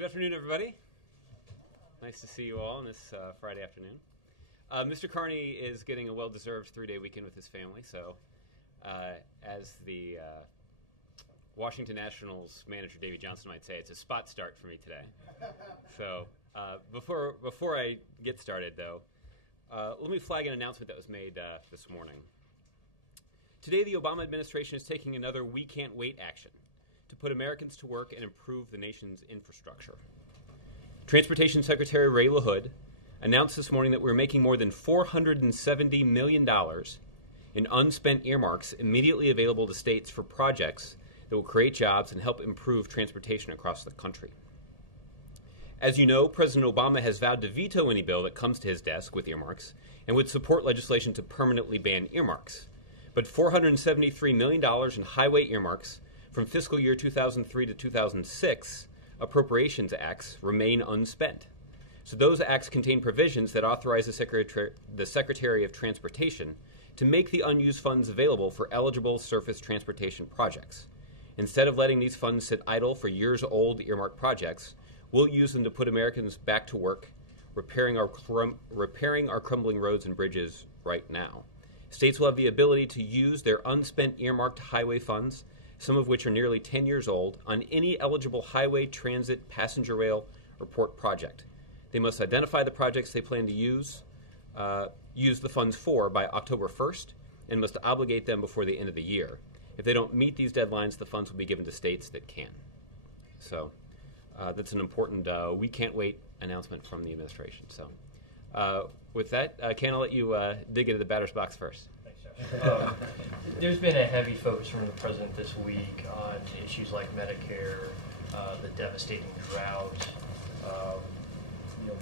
Good afternoon, everybody. Nice to see you all on this Friday afternoon. Mr. Carney is getting a well-deserved 3-day weekend with his family, so as the Washington Nationals manager Davey Johnson might say, it's a spot start for me today. So before I get started, though, let me flag an announcement that was made this morning. Today, the Obama administration is taking another "we can't wait" action to put Americans to work and improve the nation's infrastructure. Transportation Secretary Ray LaHood announced this morning that we're making more than $470 million in unspent earmarks immediately available to states for projects that will create jobs and help improve transportation across the country. As you know, President Obama has vowed to veto any bill that comes to his desk with earmarks and would support legislation to permanently ban earmarks. But $473 million in highway earmarks from fiscal year 2003 to 2006 appropriations acts remain unspent. So those acts contain provisions that authorize the Secretary of Transportation to make the unused funds available for eligible surface transportation projects. Instead of letting these funds sit idle for years-old earmarked projects, we'll use them to put Americans back to work, repairing our crumbling roads and bridges right now. States will have the ability to use their unspent earmarked highway funds, some of which are nearly 10 years old, on any eligible highway, transit, passenger rail, or port project. They must identify the projects they plan to use the funds for by October 1st and must obligate them before the end of the year. If they don't meet these deadlines, the funds will be given to states that can. So that's an important "we can't wait" announcement from the administration. So with that, Ken, I'll let you dig into the batter's box first. There's been a heavy focus from the president this week on issues like Medicare, the devastating drought,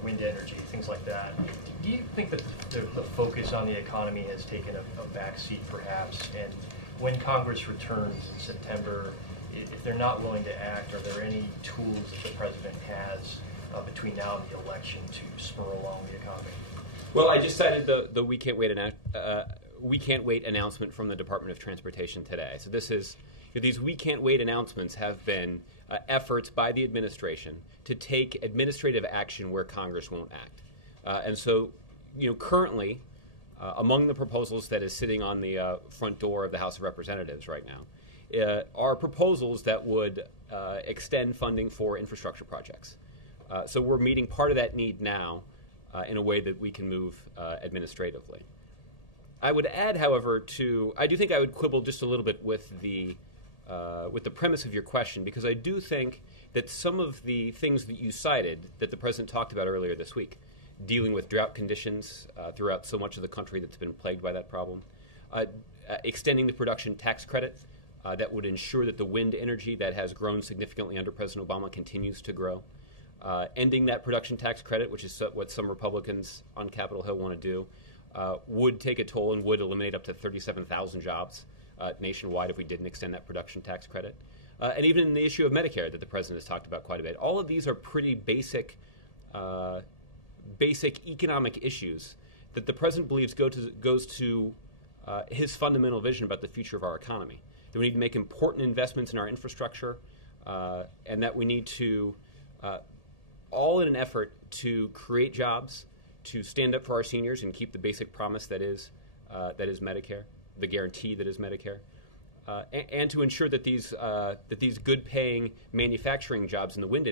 wind energy, things like that. Do you think that the focus on the economy has taken a backseat, perhaps? And when Congress returns in September, if they're not willing to act, are there any tools that the president has between now and the election to spur along the economy? Well, I just cited the "we can't wait" announcement from the Department of Transportation today. So this is these "we can't wait" announcements have been efforts by the administration to take administrative action where Congress won't act. And so, currently, among the proposals that is sitting on the front door of the House of Representatives right now are proposals that would extend funding for infrastructure projects. So we're meeting part of that need now in a way that we can move administratively. I would add, however, I do think I would quibble just a little bit with the premise of your question, because I do think that some of the things that you cited that the president talked about earlier this week, dealing with drought conditions throughout so much of the country that's been plagued by that problem, extending the production tax credit that would ensure that the wind energy that has grown significantly under President Obama continues to grow, ending that production tax credit, which is what some Republicans on Capitol Hill want to do, would take a toll and would eliminate up to 37,000 jobs nationwide if we didn't extend that production tax credit. And even the issue of Medicare that the president has talked about quite a bit. All of these are pretty basic economic issues that the president believes goes to his fundamental vision about the future of our economy. That we need to make important investments in our infrastructure, and that we need to, all in an effort to create jobs, to stand up for our seniors and keep the basic promise that is Medicare, the guarantee that is Medicare, and to ensure that these good-paying manufacturing jobs in the wind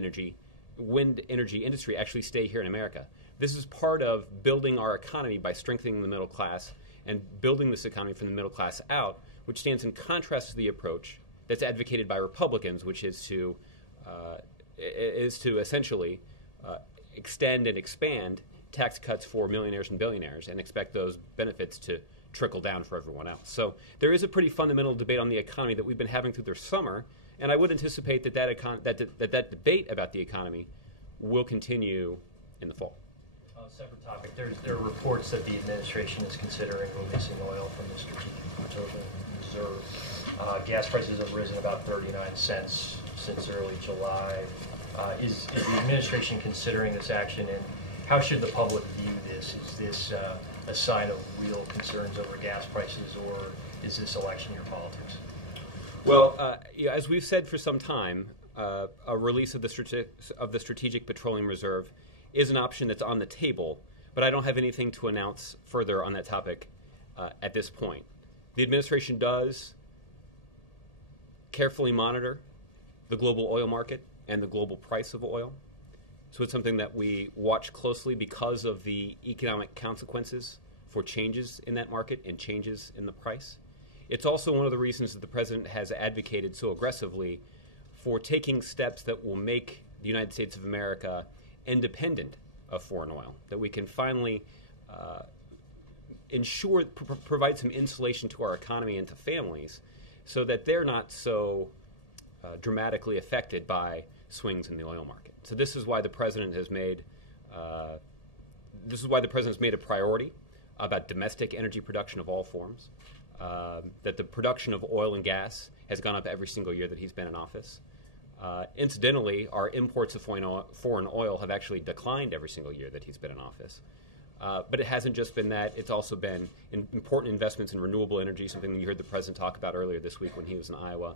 energy industry actually stay here in America. This is part of building our economy by strengthening the middle class and building this economy from the middle class out, which stands in contrast to the approach that's advocated by Republicans, which is to essentially extend and expand tax cuts for millionaires and billionaires and expect those benefits to trickle down for everyone else. So there is a pretty fundamental debate on the economy that we've been having through the summer, and I would anticipate that debate about the economy will continue in the fall. Separate topic. There are reports that the administration is considering releasing oil from the Strategic Reserve. Gas prices have risen about 39 cents since early July. Is the administration considering this action, and how should the public view this? Is this a sign of real concerns over gas prices, or is this election year politics? Well, as we've said for some time, a release of the Strategic Petroleum Reserve is an option that's on the table, but I don't have anything to announce further on that topic at this point. The administration does carefully monitor the global oil market and the global price of oil. So it's something that we watch closely because of the economic consequences for changes in that market and changes in the price. It's also one of the reasons that the president has advocated so aggressively for taking steps that will make the United States of America independent of foreign oil, that we can finally provide some insulation to our economy and to families so that they're not so dramatically affected by swings in the oil market. So this is why the president has made a priority about domestic energy production of all forms, that the production of oil and gas has gone up every single year that he's been in office. Incidentally, our imports of foreign oil have actually declined every single year that he's been in office. But it hasn't just been that. It's also been important investments in renewable energy, something that you heard the president talk about earlier this week when he was in Iowa.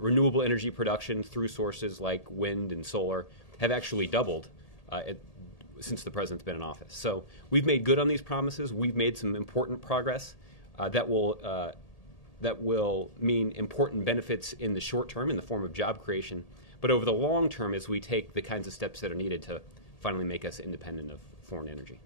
Renewable energy production through sources like wind and solar have actually doubled since the president's been in office. So we've made good on these promises. We've made some important progress that will mean important benefits in the short term in the form of job creation, but over the long term as we take the kinds of steps that are needed to finally make us independent of foreign energy.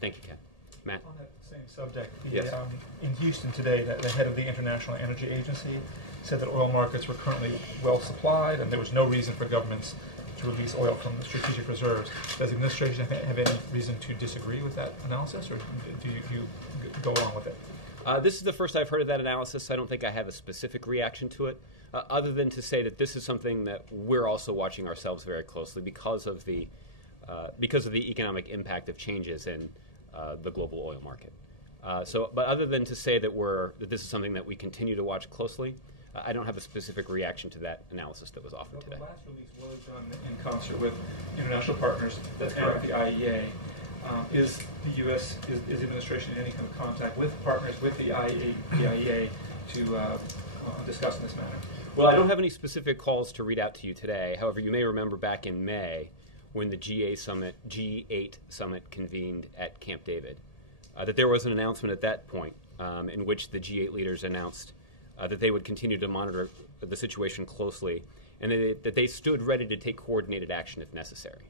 Thank you, Ken. Matt? On that same subject, Yes. In Houston today, the head of the International Energy Agency said that oil markets were currently well supplied and there was no reason for governments to release oil from the strategic reserves. Does the administration have any reason to disagree with that analysis, or do you go along with it? This is the first I've heard of that analysis. I don't think I have a specific reaction to it, other than to say that this is something that we're also watching ourselves very closely because of the economic impact of changes in the global oil market. But other than to say that this is something that we continue to watch closely, I don't have a specific reaction to that analysis that was offered today. The last release was done in concert with international partners and the IEA. Is the U.S. is the administration in any kind of contact with partners with the IEA to discuss this matter? Well, I don't have any specific calls to read out to you today. However, you may remember back in May when the G8 summit convened at Camp David, that there was an announcement at that point in which the G8 leaders announced that they would continue to monitor the situation closely and that they stood ready to take coordinated action if necessary.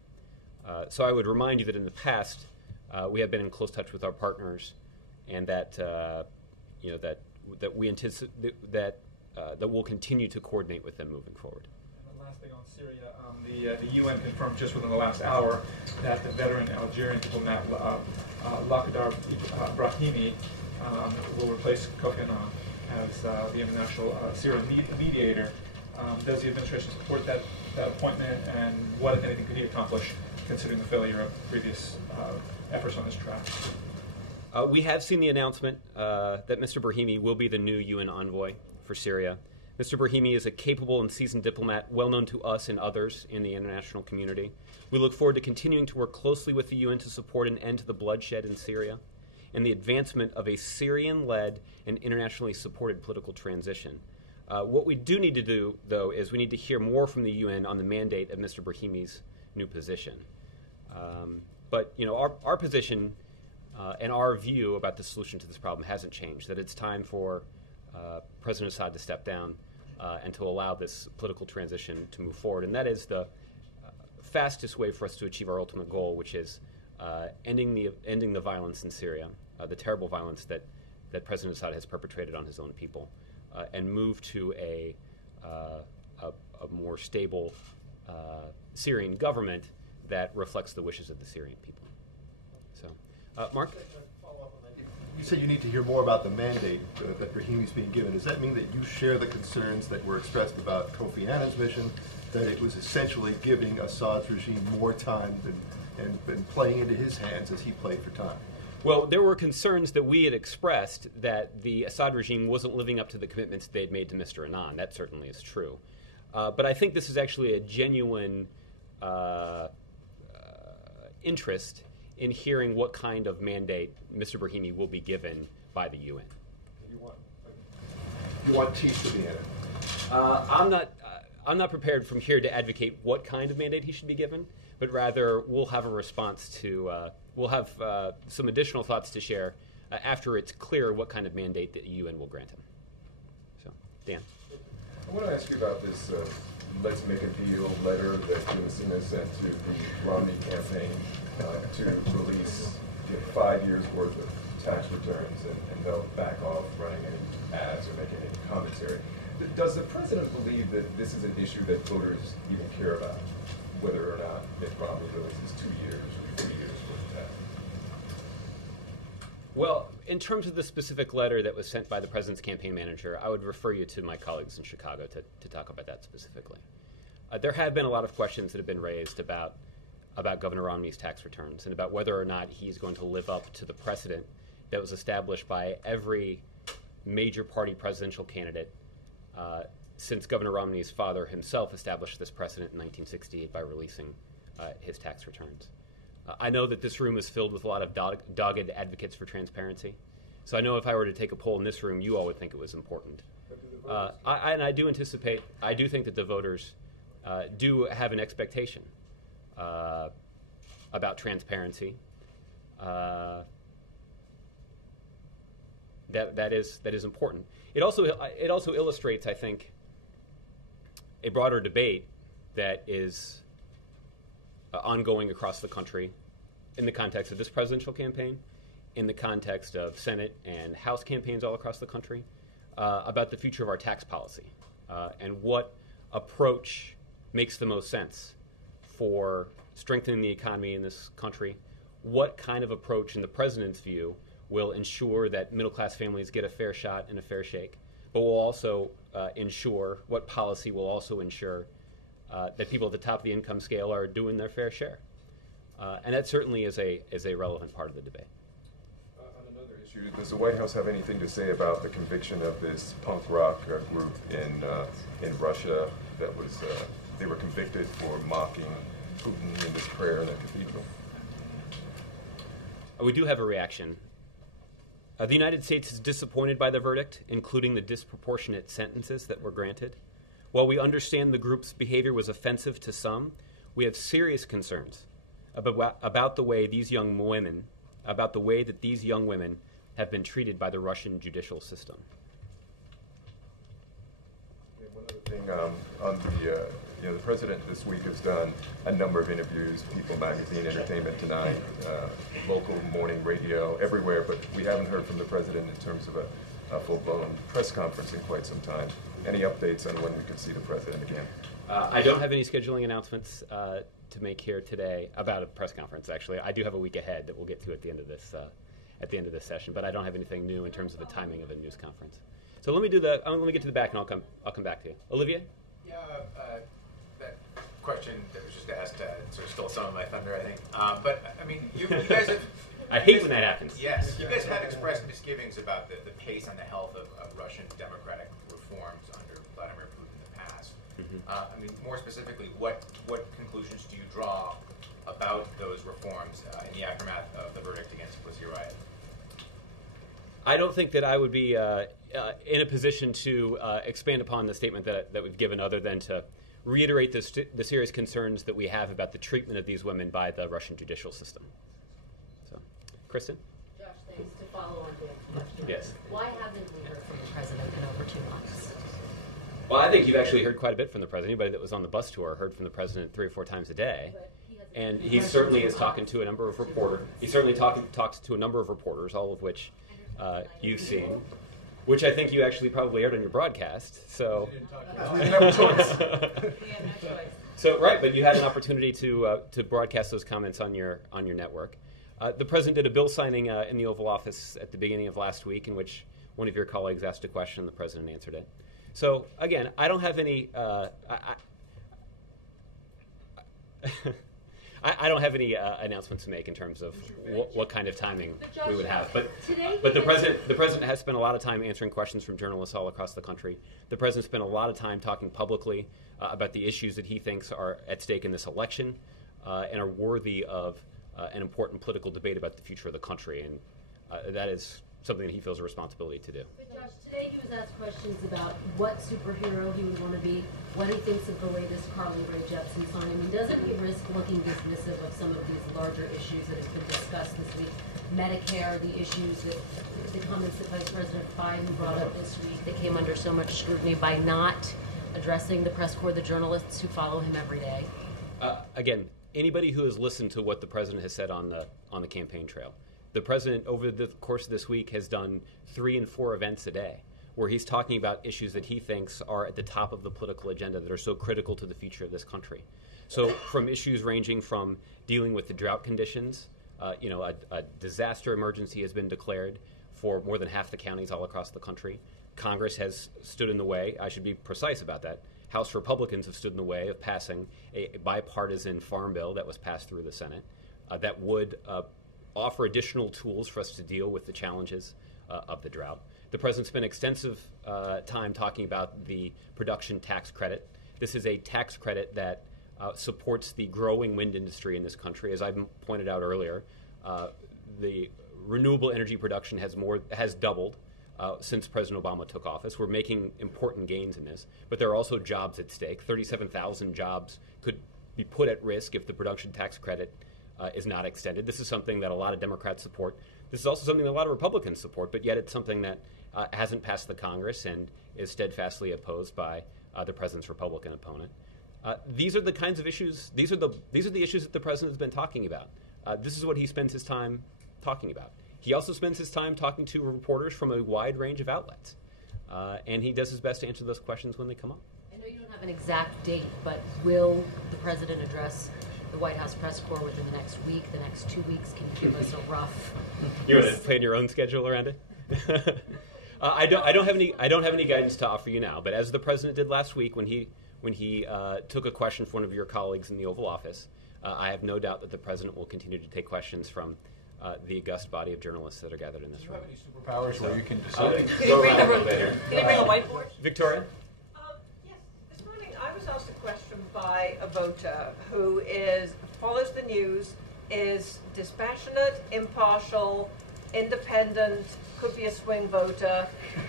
So I would remind you that in the past we have been in close touch with our partners, and that we anticipate that we'll continue to coordinate with them moving forward. And the last thing on Syria, the UN confirmed just within the last hour that the veteran Algerian diplomat Lakhdar Brahimi will replace Kofi Annan as the international Syrian mediator. Does the administration support that appointment, and what, if anything, could he accomplish considering the failure of previous efforts on this track? We have seen the announcement that Mr. Brahimi will be the new UN envoy for Syria. Mr. Brahimi is a capable and seasoned diplomat, well known to us and others in the international community. We look forward to continuing to work closely with the UN to support an end to the bloodshed in Syria and the advancement of a Syrian-led and internationally supported political transition. What we do need to do, though, is we need to hear more from the UN on the mandate of Mr. Brahimi's new position. But our position and our view about the solution to this problem hasn't changed, that it's time for President Assad to step down and to allow this political transition to move forward. And that is the fastest way for us to achieve our ultimate goal, which is ending the violence in Syria, the terrible violence that President Assad has perpetrated on his own people, and move to a more stable Syrian government that reflects the wishes of the Syrian people. So, Mark? You say you need to hear more about the mandate that Brahimi's being given. Does that mean that you share the concerns that were expressed about Kofi Annan's mission, that it was essentially giving Assad's regime more time and playing into his hands as he played for time? Well, there were concerns that we had expressed that the Assad regime wasn't living up to the commitments they had made to Mr. Annan. That certainly is true. But I think this is actually a genuine interest in hearing what kind of mandate Mr. Brahimi will be given by the UN. You want teeth to be in it. I'm not prepared from here to advocate what kind of mandate he should be given, but rather we'll have a response to, we'll have some additional thoughts to share after it's clear what kind of mandate the UN will grant him. So, Dan. I want to ask you about this Let's Make a Deal letter that Jimson has sent to the Romney campaign to release 5 years worth of tax returns, and they'll back off running any ads or making any commentary. Does the president believe that this is an issue that voters even care about, whether or not Mitt Romney releases 2 years or 3 years worth of tax? Well, in terms of the specific letter that was sent by the president's campaign manager, I would refer you to my colleagues in Chicago to talk about that specifically. There have been a lot of questions that have been raised about Governor Romney's tax returns and about whether or not he's going to live up to the precedent that was established by every major party presidential candidate since Governor Romney's father himself established this precedent in 1968 by releasing his tax returns. I know that this room is filled with a lot of dogged advocates for transparency. So I know if I were to take a poll in this room, you all would think it was important. I do think that the voters do have an expectation about transparency. That is important. It also illustrates, I think, a broader debate that is ongoing across the country in the context of this presidential campaign, in the context of Senate and House campaigns all across the country, about the future of our tax policy and what approach makes the most sense for strengthening the economy in this country, what kind of approach in the president's view will ensure that middle-class families get a fair shot and a fair shake, but will also ensure, what policy will also ensure that people at the top of the income scale are doing their fair share. And that certainly is a relevant part of the debate. On another issue, does the White House have anything to say about the conviction of this punk rock group in Russia that was, they were convicted for mocking Putin in this prayer in a cathedral? We do have a reaction. The United States is disappointed by the verdict, including the disproportionate sentences that were granted. While we understand the group's behavior was offensive to some, we have serious concerns about the way these young women, about the way that these young women have been treated by the Russian judicial system. One other thing on the president this week has done a number of interviews, People Magazine, Entertainment Tonight, local morning radio, everywhere, but we haven't heard from the president in terms of a full-blown press conference in quite some time. Any updates on when we could see the president again? I don't have any scheduling announcements to make here today about a press conference. Actually, I do have a week ahead that we'll get to at the end of this session, but I don't have anything new in terms of the timing of a news conference. So let me get to the back, and I'll come back to you. Olivia? Yeah, that question that was just asked sort of stole some of my thunder, I think. But I mean, you guys have. I hate when that happens. Yes, you guys had expressed misgivings about the pace and the health of Russian democratic reforms under Vladimir Putin in the past. Mm-hmm. I mean, more specifically, what conclusions do you draw about those reforms in the aftermath of the verdict against Pussy Riot? I don't think that I would be in a position to expand upon the statement that we've given, other than to reiterate the serious concerns that we have about the treatment of these women by the Russian judicial system. So, Kristen? Josh, thanks. To follow on to that question. Yes. Why haven't we heard from the president in over 2 months? Well, I think you've actually heard quite a bit from the president. Anybody that was on the bus tour heard from the president 3 or 4 times a day. And he certainly is talking to a number of reporters. He certainly talks to a number of reporters, all of which you've seen, which I think you actually probably aired on your broadcast. So We didn't have a choice. We have no choice. So right, but you had an opportunity to broadcast those comments on your network. The president did a bill signing in the Oval Office at the beginning of last week, in which one of your colleagues asked a question and the president answered it. So again, I don't have any. I don't have any announcements to make in terms of what kind of timing we would have. But the president has spent a lot of time answering questions from journalists all across the country. The president spent a lot of time talking publicly about the issues that he thinks are at stake in this election and are worthy of an important political debate about the future of the country. And that is something that he feels a responsibility to do. But Josh, today he was asked questions about what superhero he would want to be, what he thinks of the latest Carly Rae Jepsen song. I mean, doesn't he risk looking dismissive of some of these larger issues that have been discussed this week? Medicare, the issues that the comments that Vice President Biden brought up this week that came under so much scrutiny by not addressing the press corps, the journalists who follow him every day. Again, anybody who has listened to what the president has said on the campaign trail, the president over the course of this week has done 3 and 4 events a day where he's talking about issues that he thinks are at the top of the political agenda that are so critical to the future of this country. So from issues ranging from dealing with the drought conditions, a disaster emergency has been declared for more than half the counties all across the country. Congress has stood in the way. I should be precise about that. House Republicans have stood in the way of passing a bipartisan farm bill that was passed through the Senate that would offer additional tools for us to deal with the challenges of the drought. The president spent extensive time talking about the production tax credit. This is a tax credit that supports the growing wind industry in this country. As I pointed out earlier, the renewable energy production has doubled since President Obama took office. We're making important gains in this, but there are also jobs at stake. 37,000 jobs could be put at risk if the production tax credit is not extended. This is something that a lot of Democrats support. This is also something that a lot of Republicans support, but yet it's something that hasn't passed the Congress and is steadfastly opposed by the president's Republican opponent. These are the kinds of issues. These are the issues that the president has been talking about. This is what he spends his time talking about. He also spends his time talking to reporters from a wide range of outlets, and he does his best to answer those questions when they come up. I know you don't have an exact date, but will the president address the White House press corps within the next week, the next 2 weeks? Can you give us a rough? You want to plan your own schedule around it? I don't have any guidance to offer you now. But as the president did last week when he took a question from one of your colleagues in the Oval Office, I have no doubt that the president will continue to take questions from the august body of journalists that are gathered in this room. Do you have any superpowers where you can decide? Can you bring a whiteboard? Victoria? Yes. This morning I was asked a question by a voter who follows the news, is dispassionate, impartial, independent, could be a swing voter,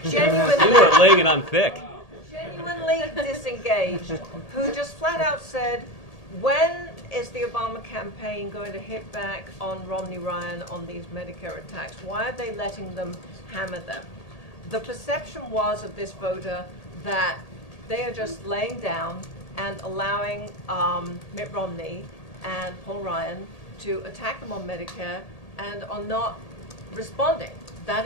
genuinely, You are laying it on thick. genuinely disengaged, who just flat out said, when is the Obama campaign going to hit back on Romney Ryan on these Medicare attacks? Why are they letting them hammer them? The perception was of this voter that they are just laying down and allowing Mitt Romney and Paul Ryan to attack them on Medicare and are not responding. That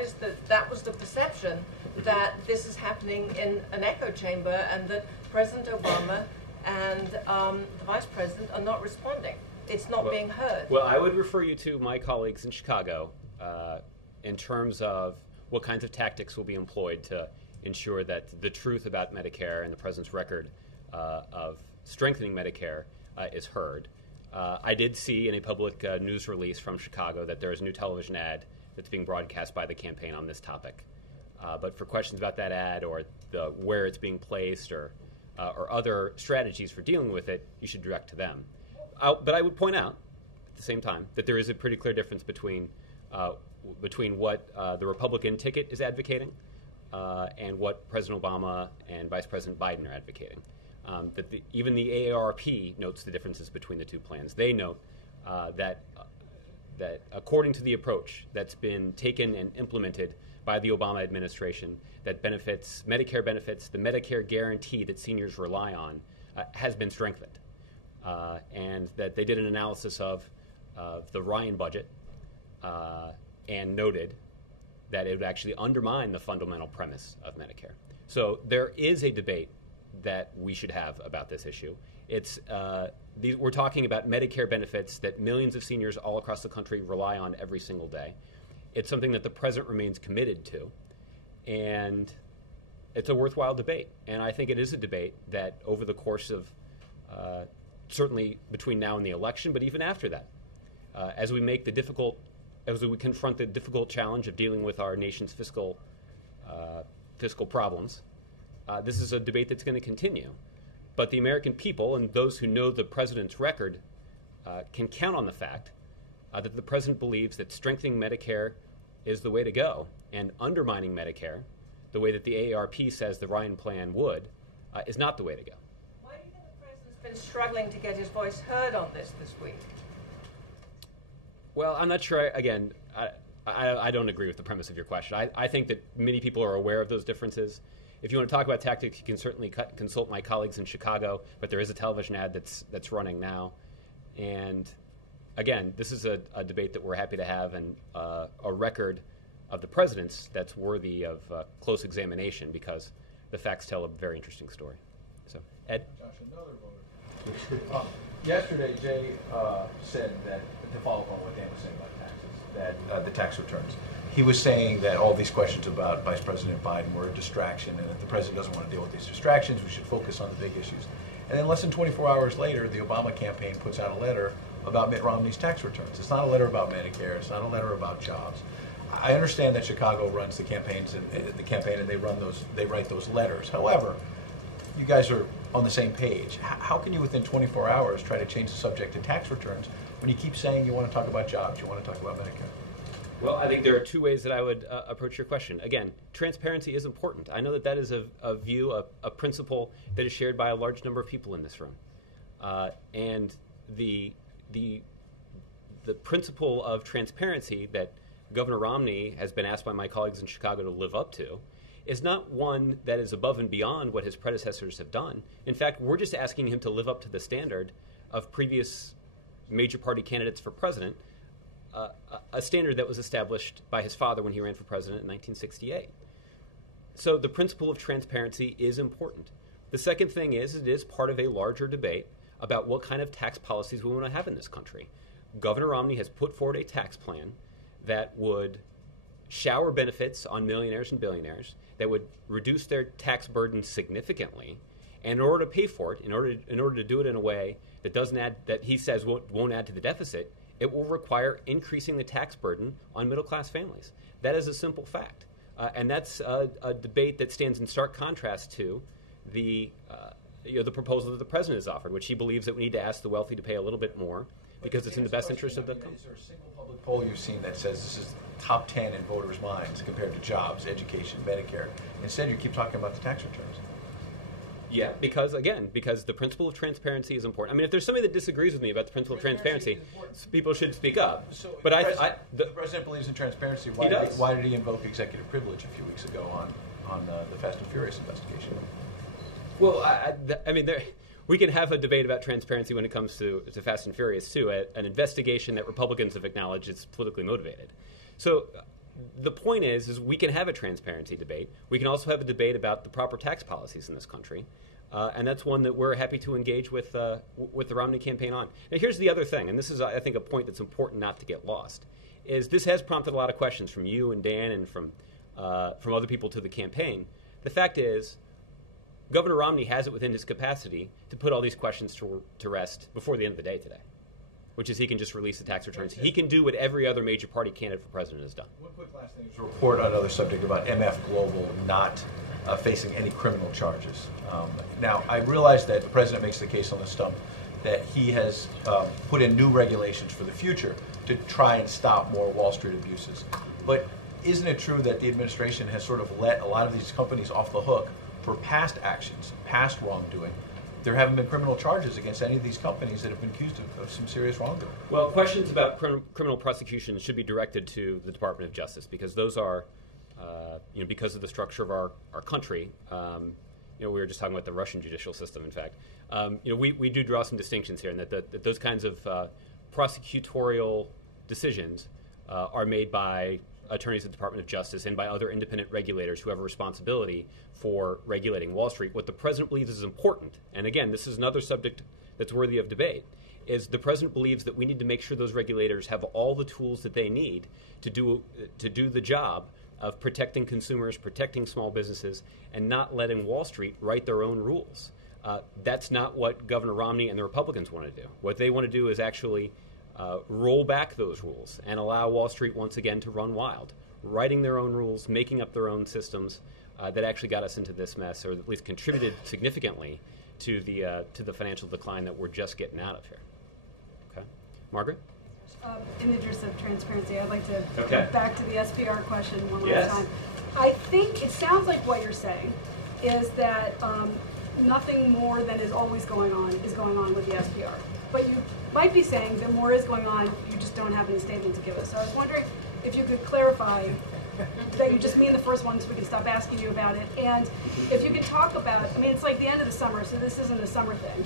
was the perception that this is happening in an echo chamber and that President Obama and the Vice President are not responding. It's not being heard. Well, I would refer you to my colleagues in Chicago in terms of what kinds of tactics will be employed to ensure that the truth about Medicare and the president's record of strengthening Medicare is heard. I did see in a public news release from Chicago that there is a new television ad that's being broadcast by the campaign on this topic. But for questions about that ad or where it's being placed or other strategies for dealing with it, you should direct to them. But I would point out at the same time that there is a pretty clear difference between what the Republican ticket is advocating and what President Obama and Vice President Biden are advocating. Even the AARP notes the differences between the two plans. They note that according to the approach that's been taken and implemented by the Obama administration that benefits Medicare benefits, the Medicare guarantee that seniors rely on has been strengthened. And that they did an analysis of the Ryan budget and noted that it would actually undermine the fundamental premise of Medicare. So there is a debate that we should have about this issue. We're talking about Medicare benefits that millions of seniors all across the country rely on every single day. It's something that the president remains committed to, and it's a worthwhile debate. And I think it is a debate that over the course of certainly between now and the election, but even after that, as we confront the difficult challenge of dealing with our nation's fiscal problems, this is a debate that's going to continue. But the American people and those who know the president's record can count on the fact that the president believes that strengthening Medicare is the way to go, and undermining Medicare, the way that the AARP says the Ryan plan would, is not the way to go. Why do you think the president's been struggling to get his voice heard on this week? Well, I'm not sure. Again, I don't agree with the premise of your question. I think that many people are aware of those differences. If you want to talk about tactics, you can certainly consult my colleagues in Chicago, but there is a television ad that's running now. And again, this is a debate that we're happy to have, and a record of the president's that's worthy of close examination, because the facts tell a very interesting story. So, Ed? Josh, another voter. Yesterday, Jay said that, to follow up on what Dan was saying about taxes, that the tax returns. He was saying that all these questions about Vice President Biden were a distraction, and if the president doesn't want to deal with these distractions, we should focus on the big issues. And then less than 24 hours later, the Obama campaign puts out a letter about Mitt Romney's tax returns. It's not a letter about Medicare. It's not a letter about jobs. I understand that Chicago runs the campaigns and they write those letters. However, you guys are on the same page. How can you, within 24 hours, try to change the subject to tax returns when you keep saying you want to talk about jobs, you want to talk about Medicare? Well, I think there are two ways that I would approach your question. Again, transparency is important. I know that is a view, a principle that is shared by a large number of people in this room. And the principle of transparency that Governor Romney has been asked by my colleagues in Chicago to live up to is not one that is above and beyond what his predecessors have done. In fact, we're just asking him to live up to the standard of previous major party candidates for president, a standard that was established by his father when he ran for president in 1968. So the principle of transparency is important. The second thing is, it is part of a larger debate about what kind of tax policies we want to have in this country. Governor Romney has put forward a tax plan that would shower benefits on millionaires and billionaires, that would reduce their tax burden significantly, and in order to pay for it, in order to do it in a way that doesn't add, that he says won't add to the deficit, it will require increasing the tax burden on middle-class families. That is a simple fact. And that's a debate that stands in stark contrast to the proposal that the president has offered, which he believes that we need to ask the wealthy to pay a little bit more because it's in the best interest of the country. Is there a single public poll you've seen that says this is top 10 in voters' minds compared to jobs, education, Medicare? Instead, you keep talking about the tax returns. Yeah, because the principle of transparency is important. I mean, if there's somebody that disagrees with me about the principle of transparency, people should speak up. So but the president believes in transparency. Why did he invoke executive privilege a few weeks ago on the Fast and Furious investigation? Well, I mean, we can have a debate about transparency when it comes to Fast and Furious too. An investigation that Republicans have acknowledged is politically motivated. So the point is we can have a transparency debate. We can also have a debate about the proper tax policies in this country, and that's one that we're happy to engage with the Romney campaign on. Now, here's the other thing, and this is, I think, a point that's important not to get lost, is this has prompted a lot of questions from you and Dan and from other people to the campaign. The fact is, Governor Romney has it within his capacity to put all these questions to rest before the end of the day today, which is he can just release the tax returns. He can do what every other major party candidate for president has done. One quick last thing. There's a report on another subject about MF Global not facing any criminal charges. Now, I realize that the president makes the case on the stump that he has put in new regulations for the future to try and stop more Wall Street abuses. But isn't it true that the administration has sort of let a lot of these companies off the hook for past actions, past wrongdoing? There haven't been criminal charges against any of these companies that have been accused of some serious wrongdoing. Well, questions about criminal prosecution should be directed to the Department of Justice, because those are, because of the structure of our country. We were just talking about the Russian judicial system, in fact. We do draw some distinctions here, and that those kinds of prosecutorial decisions are made by attorneys at the Department of Justice and by other independent regulators who have a responsibility for regulating Wall Street. What the president believes is important, and again, this is another subject that's worthy of debate, is the president believes that we need to make sure those regulators have all the tools that they need to do the job of protecting consumers, protecting small businesses, and not letting Wall Street write their own rules. That's not what Governor Romney and the Republicans want to do. What they want to do is actually roll back those rules and allow Wall Street once again to run wild, writing their own rules, making up their own systems that actually got us into this mess, or at least contributed significantly to the financial decline that we're just getting out of here. Okay, Margaret? In the interest of transparency, I'd like to Okay. go back to the SPR question one Yes. last time. I think it sounds like what you're saying is that nothing more than is always going on is going on with the SPR. But you might be saying that more is going on, you just don't have any statement to give us. So I was wondering if you could clarify that you just mean the first one so we can stop asking you about it. And if you could talk about, I mean, it's like the end of the summer, so this isn't a summer thing.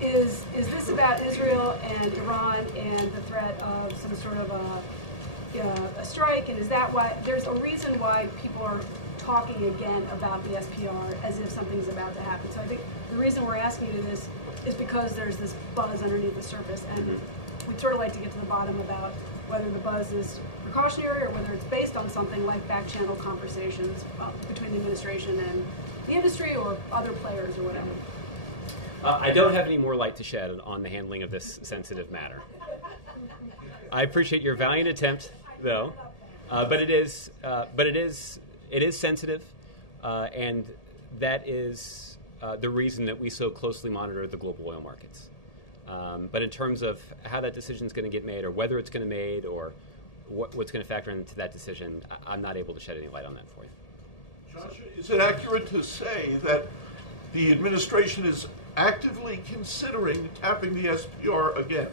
Is this about Israel and Iran and the threat of some sort of a strike? And is that why, there's a reason why people are talking again about the SPR as if something's about to happen. So I think the reason we're asking you this is because there's this buzz underneath the surface, and we'd sort of like to get to the bottom about whether the buzz is precautionary or whether it's based on something like back-channel conversations between the administration and the industry or other players or whatever. I don't have any more light to shed on the handling of this sensitive matter. I appreciate your valiant attempt, though, but it is sensitive, and that is the reason that we so closely monitor the global oil markets. But in terms of how that decision is going to get made, or whether it's going to be made, or what's going to factor into that decision, I'm not able to shed any light on that for you. Joshua, is it accurate to say that the administration is actively considering tapping the SPR again?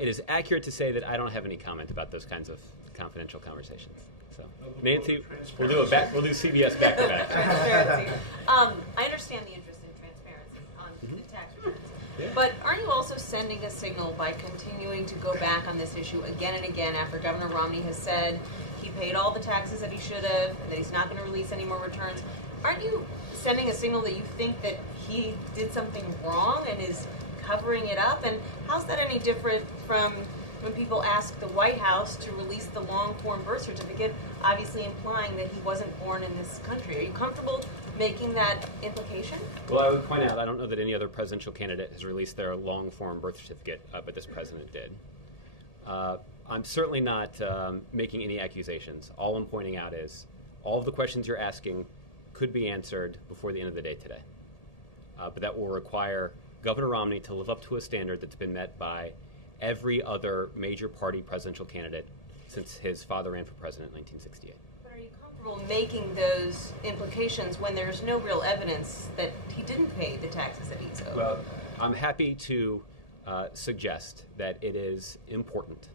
It is accurate to say that I don't have any comment about those kinds of confidential conversations. So, Nancy, we'll do CBS back to back. Transparency. I understand the interest in transparency on the tax returns. Yeah. But aren't you also sending a signal by continuing to go back on this issue again and again after Governor Romney has said he paid all the taxes that he should have and that he's not going to release any more returns? Aren't you sending a signal that you think that he did something wrong and is covering it up? And how's that any different from when people ask the White House to release the long-form birth certificate, obviously implying that he wasn't born in this country? Are you comfortable making that implication? Well, I would point out I don't know that any other presidential candidate has released their long-form birth certificate, but this president did. I'm certainly not making any accusations. All I'm pointing out is all of the questions you're asking could be answered before the end of the day today. But that will require Governor Romney to live up to a standard that's been met by every other major party presidential candidate since his father ran for president in 1968. But are you comfortable making those implications when there's no real evidence that he didn't pay the taxes that he's owed? Well, I'm happy to suggest that it is important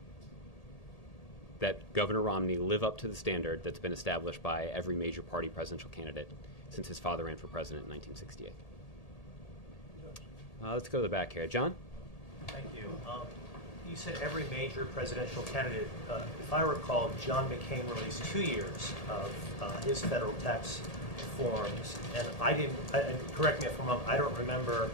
that Governor Romney live up to the standard that's been established by every major party presidential candidate since his father ran for president in 1968. Let's go to the back here. John? Thank you. You said every major presidential candidate. If I recall, John McCain released 2 years of his federal tax reforms, and correct me if I'm wrong, I don't remember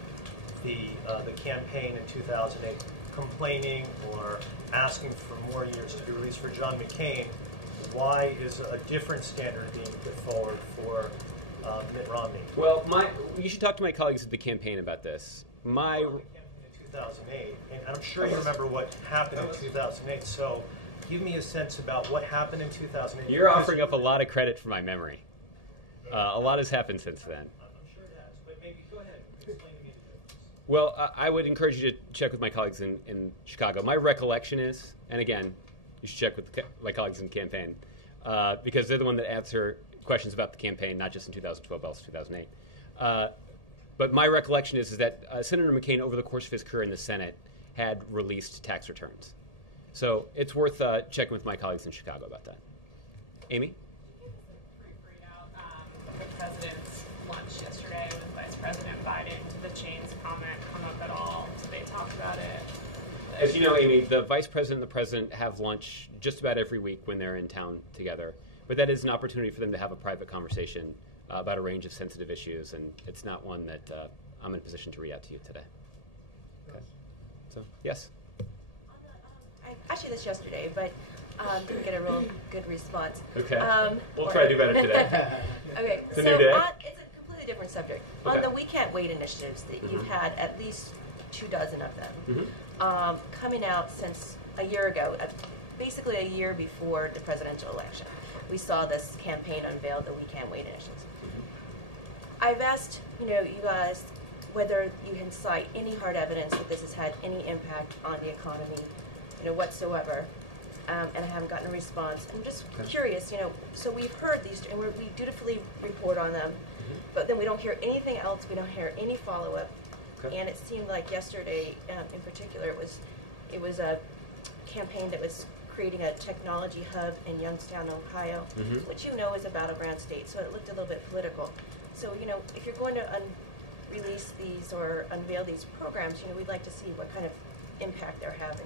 the campaign in 2008 complaining or asking for more years to be released for John McCain. Why is a different standard being put forward for Mitt Romney? Well, you should talk to my colleagues at the campaign about this. The campaign in 2008, and I'm sure you remember what happened in 2008, so give me a sense about what happened in 2008. You're offering up a lot of credit for my memory. A lot has happened since then. I'm sure it has, but maybe go ahead and explain to me the difference. Well, I would encourage you to check with my colleagues in Chicago. My recollection is, and again, you should check with my colleagues in the campaign, because they're the one that answer questions about the campaign, not just in 2012, but also 2008. But my recollection is that Senator McCain, over the course of his career in the Senate, had released tax returns. So it's worth checking with my colleagues in Chicago about that. Amy? The president's lunch yesterday with Vice President Biden. Did the Chain's comment come up at all? Did they talk about it? As you know, Amy, the Vice President and the President have lunch just about every week when they're in town together. But that is an opportunity for them to have a private conversation about a range of sensitive issues, and it's not one that I'm in a position to read out to you today. Okay. So, yes? I actually this yesterday, but didn't get a real good response. Okay. We'll try to do better today. Okay. It's a new day. It's a completely different subject. Okay. On the We Can't Wait initiatives that you've had at least 24 of them coming out since a year ago, basically a year before the presidential election. We saw this campaign unveil the We Can't Wait initiatives. I've asked, you guys whether you can cite any hard evidence that this has had any impact on the economy, whatsoever. And I haven't gotten a response. I'm just curious, so we've heard these, and we dutifully report on them, but then we don't hear anything else. We don't hear any follow-up. And it seemed like yesterday, in particular, it was a campaign that was creating a technology hub in Youngstown, Ohio, which is a battleground state, so it looked a little bit political. So, if you're going to release these or unveil these programs, we'd like to see what kind of impact they're having.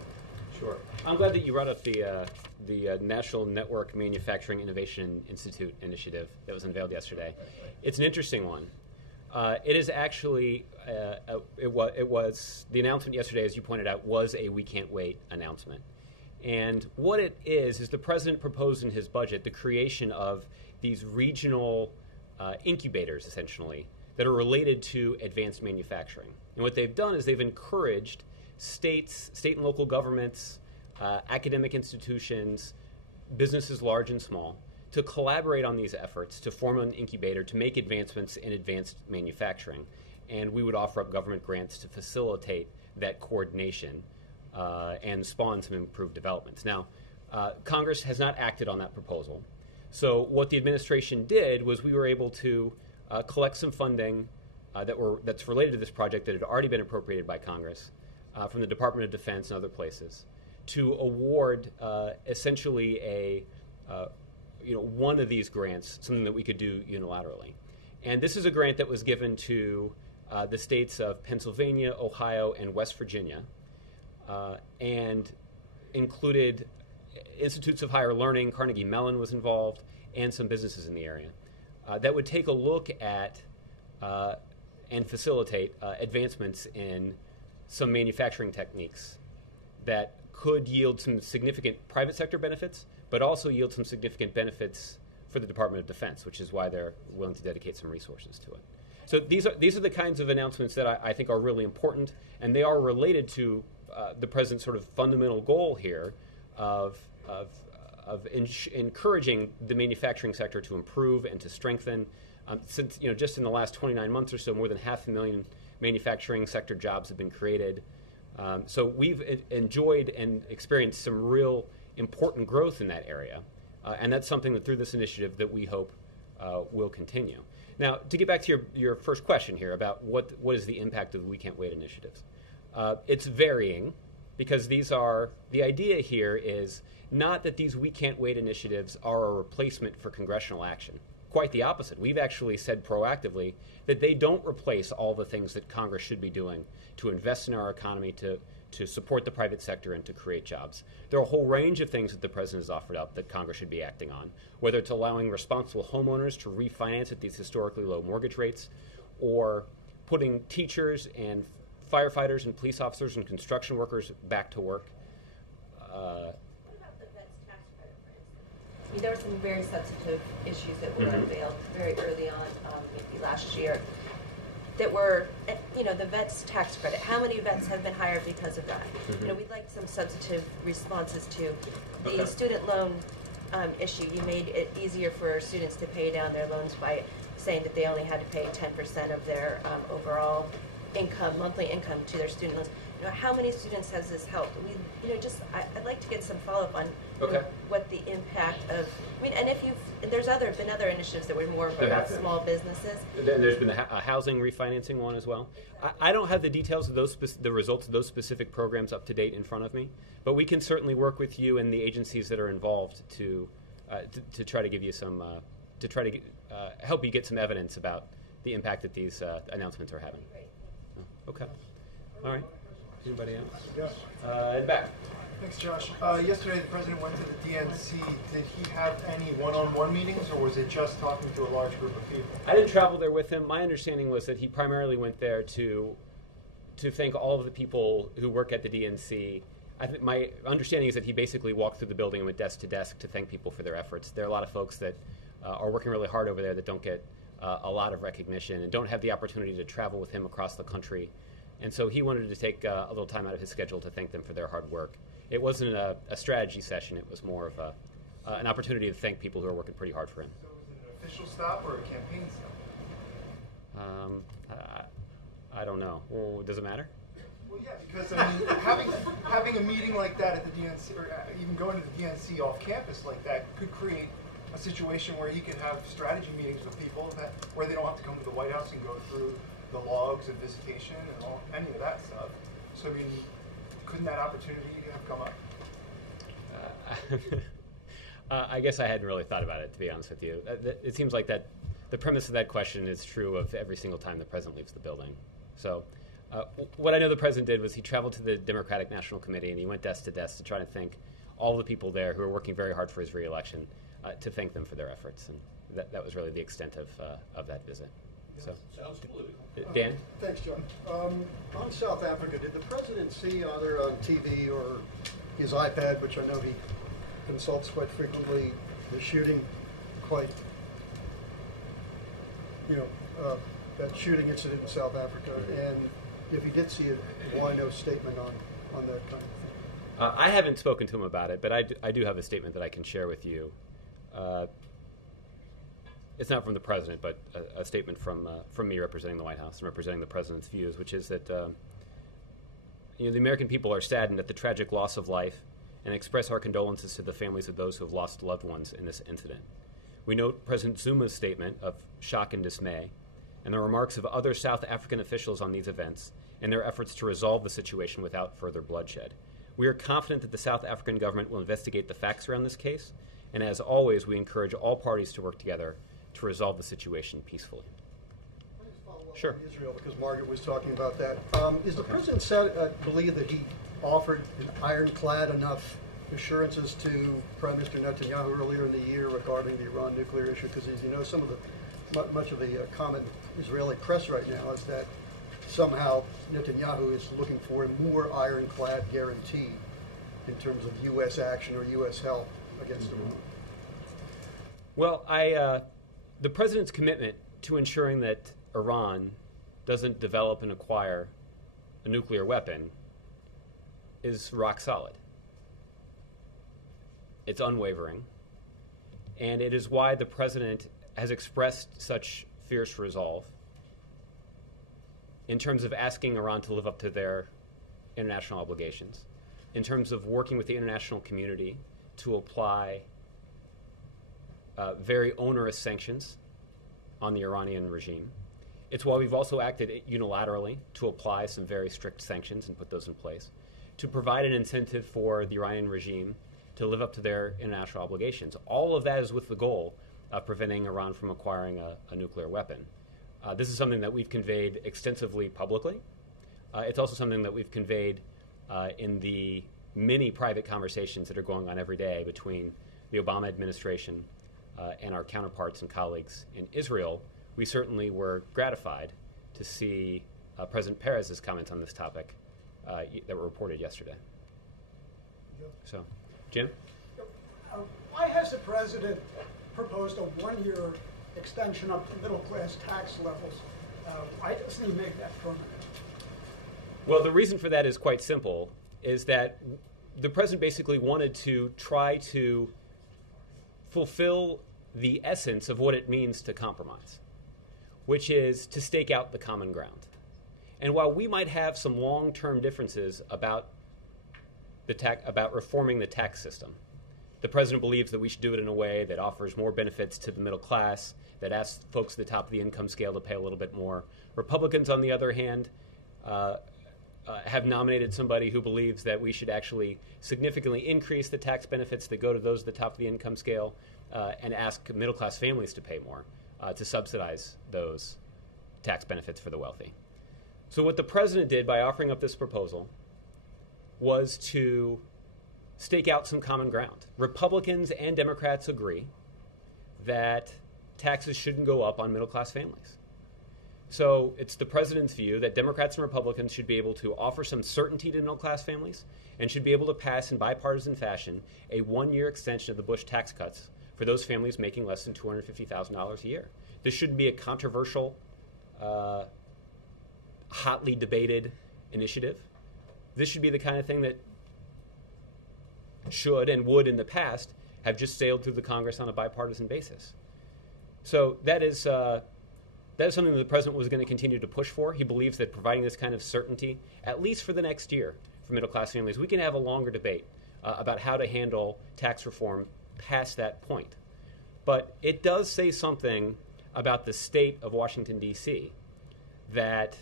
Sure. I'm glad that you brought up the National Network Manufacturing Innovation Institute initiative that was unveiled yesterday. It's an interesting one. It is actually, it was, the announcement yesterday, as you pointed out, was a we can't wait announcement. And what it is the president proposed in his budget the creation of these regional incubators, essentially, that are related to advanced manufacturing. And what they've done is they've encouraged state and local governments, academic institutions, businesses large and small, to collaborate on these efforts to form an incubator to make advancements in advanced manufacturing. And we would offer up government grants to facilitate that coordination and spawn some improved developments. Now, Congress has not acted on that proposal. So what the administration did was we were able to collect some funding that's related to this project that had already been appropriated by Congress from the Department of Defense and other places to award essentially one of these grants, something that we could do unilaterally. And this is a grant that was given to the states of Pennsylvania, Ohio, and West Virginia, and included institutes of higher learning. Carnegie Mellon was involved, and some businesses in the area that would take a look at and facilitate advancements in some manufacturing techniques that could yield some significant private sector benefits, but also yield some significant benefits for the Department of Defense, which is why they're willing to dedicate some resources to it. So these are the kinds of announcements that I think are really important, and they are related to the president's sort of fundamental goal here of encouraging the manufacturing sector to improve and to strengthen. Since just in the last 29 months or so, more than 500,000 manufacturing sector jobs have been created. So we've enjoyed and experienced some real important growth in that area, and that's something that through this initiative that we hope will continue. Now, to get back to your first question here about what is the impact of the We Can't Wait initiatives, it's varying because the idea here is not that these We Can't Wait initiatives are a replacement for congressional action. Quite the opposite. We've actually said proactively that they don't replace all the things that Congress should be doing to invest in our economy, to support the private sector, and to create jobs. There are a whole range of things that the president has offered up that Congress should be acting on, whether it's allowing responsible homeowners to refinance at these historically low mortgage rates, or putting teachers and firefighters and police officers and construction workers back to work. There were some very sensitive issues that were unveiled very early on, maybe last year, that were, the vets tax credit. How many vets have been hired because of that? We'd like some substantive responses to the student loan issue. You made it easier for students to pay down their loans by saying that they only had to pay 10% of their overall income, monthly income, to their student loans. How many students has this helped? I'd like to get some follow-up on what the impact of. And there's been other initiatives that were more about small businesses. There's been a housing refinancing one as well. I don't have the details of the results of those specific programs up to date in front of me, but we can certainly work with you and the agencies that are involved to try to give you some help you get some evidence about the impact that these announcements are having. Okay. All right. Anybody else? Yes. In back. Thanks, Josh. Yesterday, the president went to the DNC. Did he have any one-on-one meetings, or was it just talking to a large group of people? I didn't travel there with him. My understanding was that he primarily went there to thank all of the people who work at the DNC. My understanding is that he basically walked through the building and went desk to desk to thank people for their efforts. There are a lot of folks that are working really hard over there that don't get a lot of recognition and don't have the opportunity to travel with him across the country. And so he wanted to take a little time out of his schedule to thank them for their hard work. It wasn't a strategy session. It was more of an opportunity to thank people who are working pretty hard for him. So was it an official stop or a campaign stop? I don't know. Well, does it matter? Well, yeah, because I mean, having a meeting like that at the DNC, or even going to the DNC off campus like that, could create a situation where he could have strategy meetings with people where they don't have to come to the White House and go through the logs and visitation and any of that stuff. So I mean, couldn't that opportunity have come up? I guess I hadn't really thought about it, to be honest with you. It seems like that the premise of that question is true of every single time the president leaves the building. So what I know the president did was he traveled to the Democratic National Committee and he went desk to desk to try to thank all the people there who are working very hard for his reelection, to thank them for their efforts. And that was really the extent of that visit. So, sounds political. Dan? Thanks, John. On South Africa, did the president see either on TV or his iPad, which I know he consults quite frequently, the shooting quite, that shooting incident in South Africa? And if he did see it, why no statement on that kind of thing? I haven't spoken to him about it, but I do have a statement that I can share with you. It's not from the president, but a statement from me representing the White House and representing the president's views, which is that the American people are saddened at the tragic loss of life and express our condolences to the families of those who have lost loved ones in this incident. We note President Zuma's statement of shock and dismay and the remarks of other South African officials on these events and their efforts to resolve the situation without further bloodshed. We are confident that the South African government will investigate the facts around this case, and as always, we encourage all parties to work together to resolve the situation peacefully. Sure. Israel, because Margaret was talking about that. Is the president believe that he offered an ironclad enough assurances to Prime Minister Netanyahu earlier in the year regarding the Iran nuclear issue? Because as you know, much of the common Israeli press right now is that somehow Netanyahu is looking for a more ironclad guarantee in terms of U.S. action or U.S. help against Iran. Well, the president's commitment to ensuring that Iran doesn't develop and acquire a nuclear weapon is rock solid. It's unwavering. And it is why the president has expressed such fierce resolve in terms of asking Iran to live up to their international obligations, in terms of working with the international community to apply very onerous sanctions on the Iranian regime. It's why we've also acted unilaterally to apply some very strict sanctions and put those in place, to provide an incentive for the Iranian regime to live up to their international obligations. All of that is with the goal of preventing Iran from acquiring a nuclear weapon. This is something that we've conveyed extensively publicly. It's also something that we've conveyed in the many private conversations that are going on every day between the Obama administration and our counterparts and colleagues in Israel. We certainly were gratified to see President Perez's comments on this topic that were reported yesterday. So, Jim? Why has the president proposed a one-year extension of the middle-class tax levels? Why doesn't he make that permanent? Well, the reason for that is quite simple, is that the president basically wanted to try to fulfill the essence of what it means to compromise, which is to stake out the common ground. And while we might have some long-term differences about reforming the tax system, the president believes that we should do it in a way that offers more benefits to the middle class, that asks folks at the top of the income scale to pay a little bit more. Republicans, on the other hand, have nominated somebody who believes that we should actually significantly increase the tax benefits that go to those at the top of the income scale and ask middle-class families to pay more to subsidize those tax benefits for the wealthy. So what the president did by offering up this proposal was to stake out some common ground. Republicans and Democrats agree that taxes shouldn't go up on middle-class families. So it's the president's view that Democrats and Republicans should be able to offer some certainty to middle-class families and should be able to pass in bipartisan fashion a one-year extension of the Bush tax cuts for those families making less than $250,000 a year. This shouldn't be a controversial, hotly debated initiative. This should be the kind of thing that should and would in the past have just sailed through the Congress on a bipartisan basis. So that is that is something that the president was going to continue to push for. He believes that providing this kind of certainty, at least for the next year, for middle-class families, we can have a longer debate about how to handle tax reform past that point. But it does say something about the state of Washington, D.C., that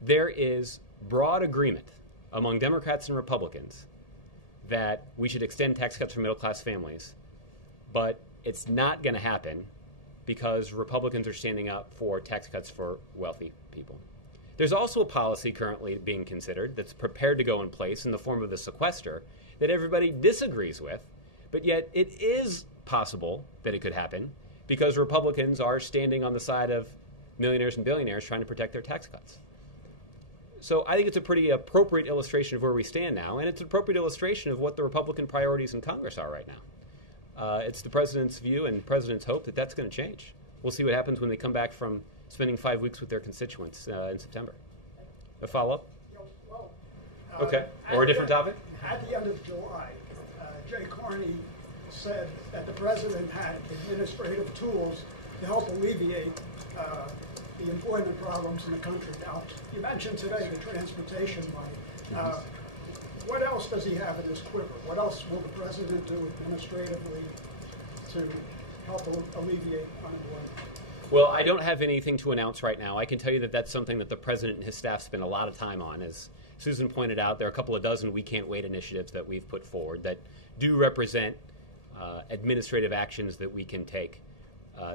there is broad agreement among Democrats and Republicans that we should extend tax cuts for middle-class families, but it's not going to happen because Republicans are standing up for tax cuts for wealthy people. There's also a policy currently being considered that's prepared to go in place in the form of the sequester that everybody disagrees with, but yet it is possible that it could happen because Republicans are standing on the side of millionaires and billionaires trying to protect their tax cuts. So I think it's a pretty appropriate illustration of where we stand now, and it's an appropriate illustration of what the Republican priorities in Congress are right now. It's the president's view and the president's hope that that's going to change. We'll see what happens when they come back from spending 5 weeks with their constituents in September. A follow-up? Okay. Or a different topic? At the end of July, Jay Carney said that the president had administrative tools to help alleviate the employment problems in the country. Now, you mentioned today the transportation money. What else does he have in his quiver? What else will the president do administratively to help alleviate unemployment? Well, I don't have anything to announce right now. I can tell you that that's something that the president and his staff spend a lot of time on. As Susan pointed out, there are a couple of dozen We Can't Wait initiatives that we've put forward that do represent administrative actions that we can take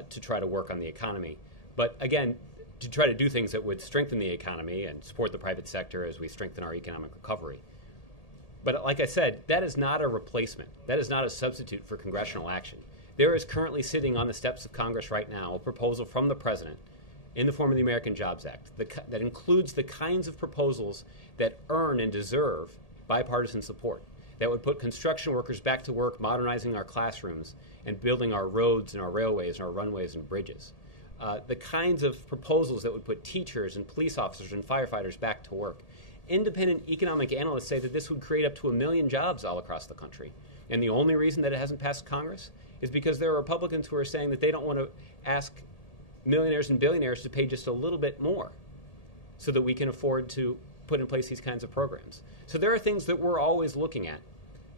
to try to work on the economy. But again, to try to do things that would strengthen the economy and support the private sector as we strengthen our economic recovery. But like I said, that is not a replacement. That is not a substitute for congressional action. There is currently sitting on the steps of Congress right now a proposal from the president in the form of the American Jobs Act that includes the kinds of proposals that earn and deserve bipartisan support, that would put construction workers back to work modernizing our classrooms and building our roads and our railways and our runways and bridges. The kinds of proposals that would put teachers and police officers and firefighters back to work. Independent economic analysts say that this would create up to 1 million jobs all across the country. And the only reason that it hasn't passed Congress is because there are Republicans who are saying that they don't want to ask millionaires and billionaires to pay just a little bit more so that we can afford to put in place these kinds of programs. So there are things that we're always looking at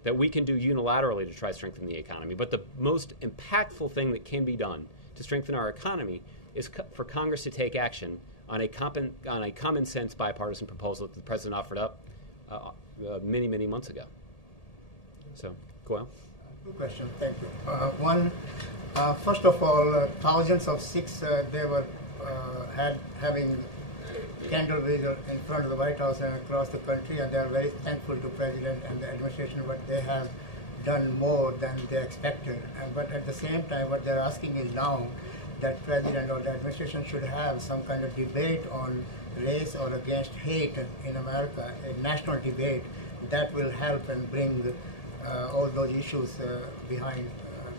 that we can do unilaterally to try to strengthen the economy. But the most impactful thing that can be done to strengthen our economy is for Congress to take action on a common sense bipartisan proposal that the president offered up many, many months ago. So, go on. Two questions, thank you. One, first of all, thousands of Sikhs, they were having candle vigil in front of the White House and across the country, and they are very thankful to President and the administration what they have done more than they expected. But at the same time, what they're asking is now that President or the administration should have some kind of debate on race or against hate in America, a national debate that will help and bring all those issues behind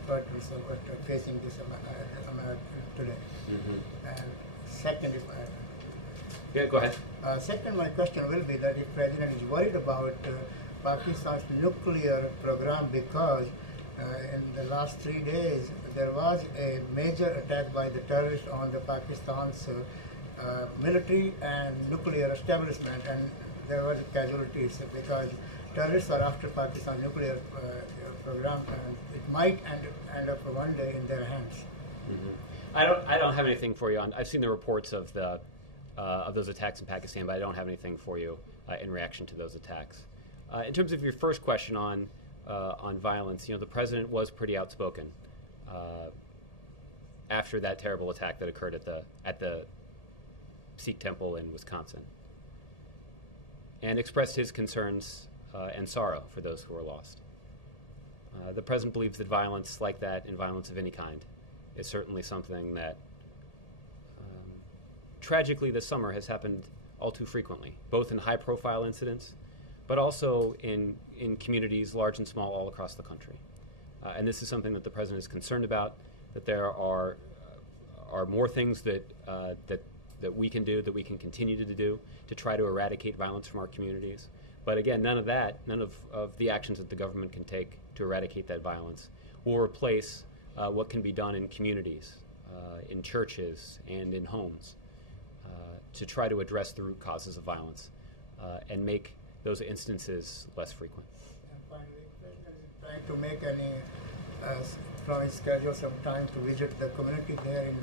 curtains of what are facing this America today. And second, if yeah, go ahead. Second, my question will be that if President is worried about Pakistan's nuclear program, because in the last 3 days there was a major attack by the terrorists on the Pakistan's military and nuclear establishment, and there were casualties because terrorists are after Pakistan's nuclear program, and it might end up one day in their hands. I don't have anything for you on. I've seen the reports of the of those attacks in Pakistan, but I don't have anything for you in reaction to those attacks. In terms of your first question on violence, the president was pretty outspoken after that terrible attack that occurred at the Sikh temple in Wisconsin, and expressed his concerns and sorrow for those who were lost. The president believes that violence like that, and violence of any kind, is certainly something that tragically this summer has happened all too frequently, both in high-profile incidents, but also in communities large and small all across the country. And this is something that the president is concerned about, that there are more things that we can do, that we can continue to do to try to eradicate violence from our communities. But again, none of the actions that the government can take to eradicate that violence will replace what can be done in communities in churches and in homes to try to address the root causes of violence and make those instances less frequent. And finally, President is trying to make any probably schedule some time to visit the community there in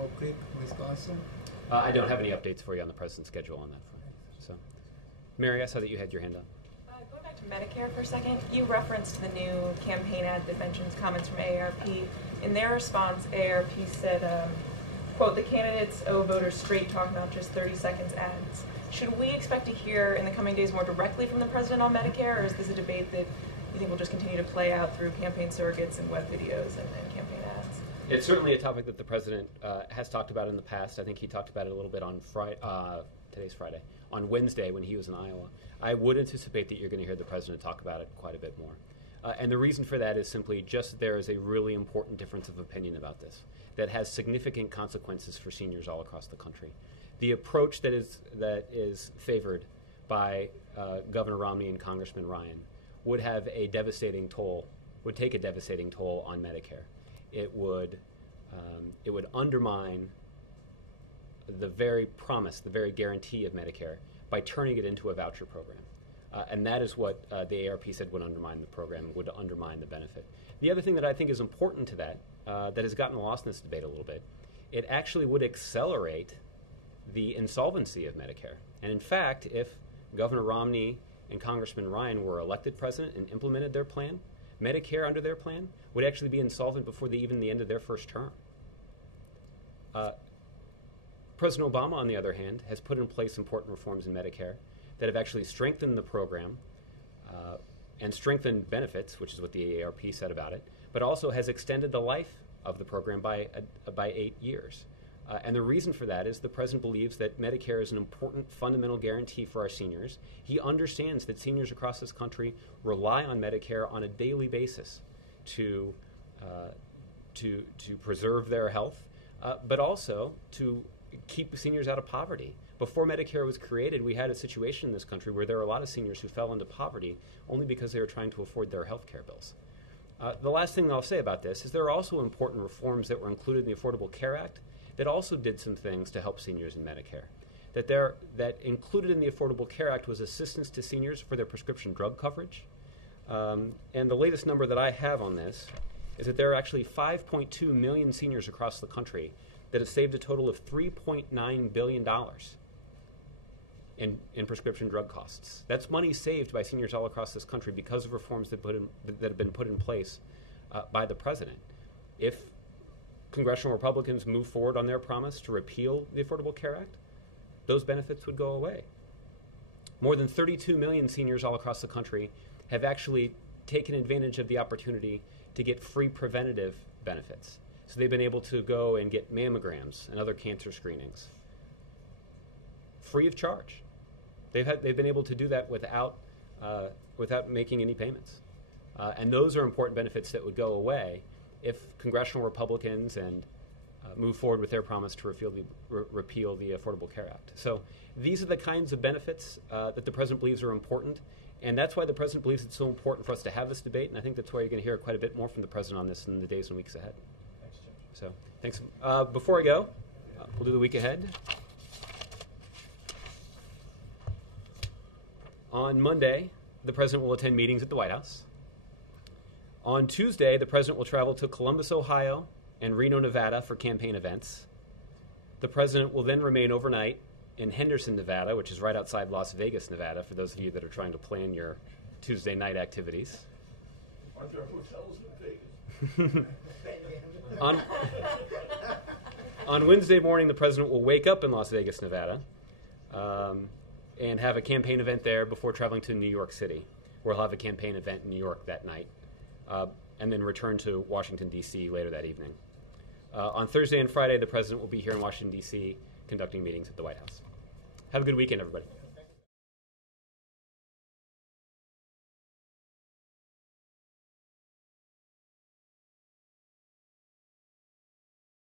Oak Creek, Wisconsin. I don't have any updates for you on the president's schedule on that front. So, Mary, I saw that you had your hand up. Going back to Medicare for a second, you referenced the new campaign ad that mentions comments from AARP. In their response, AARP said, quote, "The candidates owe voters straight talk, not just 30 seconds ads." Should we expect to hear in the coming days more directly from the president on Medicare, or is this a debate that you think will just continue to play out through campaign surrogates and web videos and campaign ads? It's certainly a topic that the president has talked about in the past. I think he talked about it a little bit on Friday. Today's Friday. On Wednesday, when he was in Iowa, I would anticipate that you're going to hear the president talk about it quite a bit more. And the reason for that is simply just there is a really important difference of opinion about this that has significant consequences for seniors all across the country. The approach that is favored by Governor Romney and Congressman Ryan would have a devastating toll, would take a devastating toll on Medicare. It would undermine the very promise, the very guarantee of Medicare by turning it into a voucher program. And that is what the AARP said would undermine the program, would undermine the benefit. The other thing that I think is important to that, that has gotten lost in this debate a little bit, it actually would accelerate the insolvency of Medicare. And in fact, if Governor Romney and Congressman Ryan were elected president and implemented their plan, Medicare under their plan would actually be insolvent before even the end of their first term. President Obama, on the other hand, has put in place important reforms in Medicare that have actually strengthened the program and strengthened benefits, which is what the AARP said about it, but also has extended the life of the program by 8 years. And the reason for that is the president believes that Medicare is an important fundamental guarantee for our seniors. He understands that seniors across this country rely on Medicare on a daily basis to preserve their health, but also to keep seniors out of poverty. Before Medicare was created, we had a situation in this country where there were a lot of seniors who fell into poverty only because they were trying to afford their health care bills. The last thing I'll say about this is there are also important reforms that were included in the Affordable Care Act that also did some things to help seniors in Medicare. That included in the Affordable Care Act was assistance to seniors for their prescription drug coverage. And the latest number that I have on this is that there are actually 5.2 million seniors across the country that have saved a total of $3.9 billion in prescription drug costs. That's money saved by seniors all across this country because of reforms that have been put in place by the president. If congressional Republicans move forward on their promise to repeal the Affordable Care Act, those benefits would go away. More than 32 million seniors all across the country have actually taken advantage of the opportunity to get free preventative benefits. So they've been able to go and get mammograms and other cancer screenings free of charge. They've been able to do that without making any payments. And those are important benefits that would go away if congressional Republicans move forward with their promise to repeal the Affordable Care Act. So these are the kinds of benefits that the president believes are important, and that's why the president believes it's so important for us to have this debate, and I think that's why you're going to hear quite a bit more from the president on this in the days and weeks ahead. Thanks, Jim. So thanks. Before I go, we'll do the week ahead. On Monday, the president will attend meetings at the White House. On Tuesday, the president will travel to Columbus, Ohio, and Reno, Nevada for campaign events. The president will then remain overnight in Henderson, Nevada, which is right outside Las Vegas, Nevada, for those of you that are trying to plan your Tuesday night activities. Aren't there hotels in Vegas? On Wednesday morning, the president will wake up in Las Vegas, Nevada, and have a campaign event there before traveling to New York City, where he'll have a campaign event in New York that night, and then return to Washington, D.C. later that evening. On Thursday and Friday, the president will be here in Washington, D.C., conducting meetings at the White House. Have a good weekend, everybody.